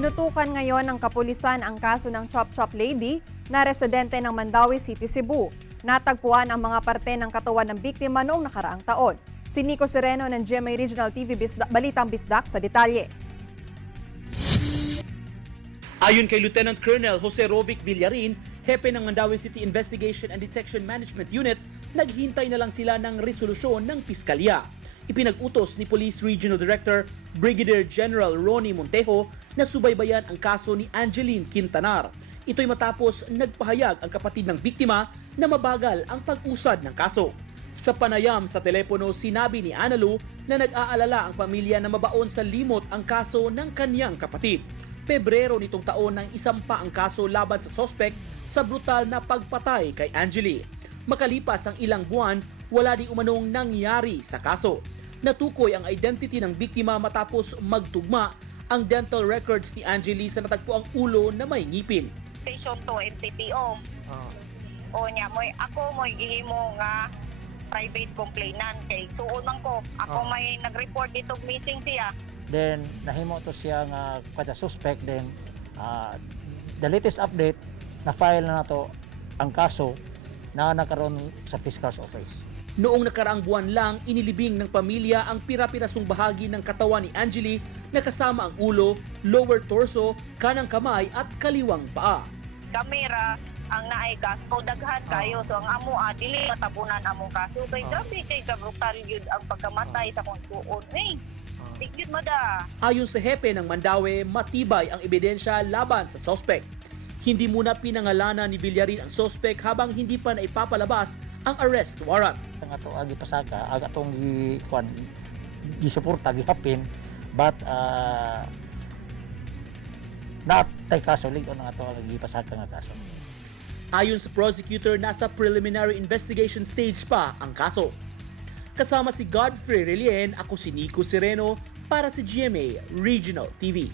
Tinutukan ngayon ng kapulisan ang kaso ng Chop Chop Lady na residente ng Mandaue City, Cebu. Natagpuan ang mga parte ng katawan ng biktima noong nakaraang taon. Si Nico Sereno ng GMA Regional TV Balitang Bisdak sa detalye. Ayon kay Lieutenant Colonel Jose Rovic Villarin, hepe ng Mandaue City Investigation and Detection Management Unit, naghihintay na lang sila ng resolusyon ng piskalya. Ipinag-utos ni Police Regional Director Brigadier General Ronnie Montejo na subaybayan ang kaso ni Angeline Quintanar. Ito'y matapos nagpahayag ang kapatid ng biktima na mabagal ang pag-usad ng kaso. Sa panayam sa telepono, sinabi ni Analu na nag-aalala ang pamilya na mabaon sa limot ang kaso ng kanyang kapatid. Pebrero nitong taon nang isampa ang kaso laban sa sospek sa brutal na pagpatay kay Angeli. Makalipas ang ilang buwan, wala di umanong nangyari sa kaso. Natukoy ang identity ng biktima matapos magtugma ang dental records ni Angeli sa natagpuang ulo na may ngipin. Station 2 NTPO. O nya moy ako moy gihimo nga private complainant kay tuon man ko. Ako may nag-report dito missing siya. Then nahimo to siya nga kada suspect. Then the latest update na file na nato ang kaso na nakaroon sa Fiscal's Office. Noong nakaraang buwan lang, inilibing ng pamilya ang pira-pirasong bahagi ng katawan ni Angeli na kasama ang ulo, lower torso, kanang kamay at kaliwang paa. Kamera ang naay gasto daghan kayo so ang amo dili matabunan among kaso kay grabe kay kabrutal gyud ang pagkamatay sa kung tuon Tigid mada. Ayon sa hepe ng Mandaue, matibay ang ebidensya laban sa sospek. Hindi muna pinangalanan ni Villarin ang sospek habang hindi pa naipapalabas ang arrest warrant. Ang ato agi pasaka, atong gisuporta, gihapin, but natay kaso ligon ang ato agi pasaka nga kaso. Ayon sa prosecutor, nasa preliminary investigation stage pa ang kaso. Kasama si Godfrey Relien, ako si Nico Sereno para sa GMA Regional TV.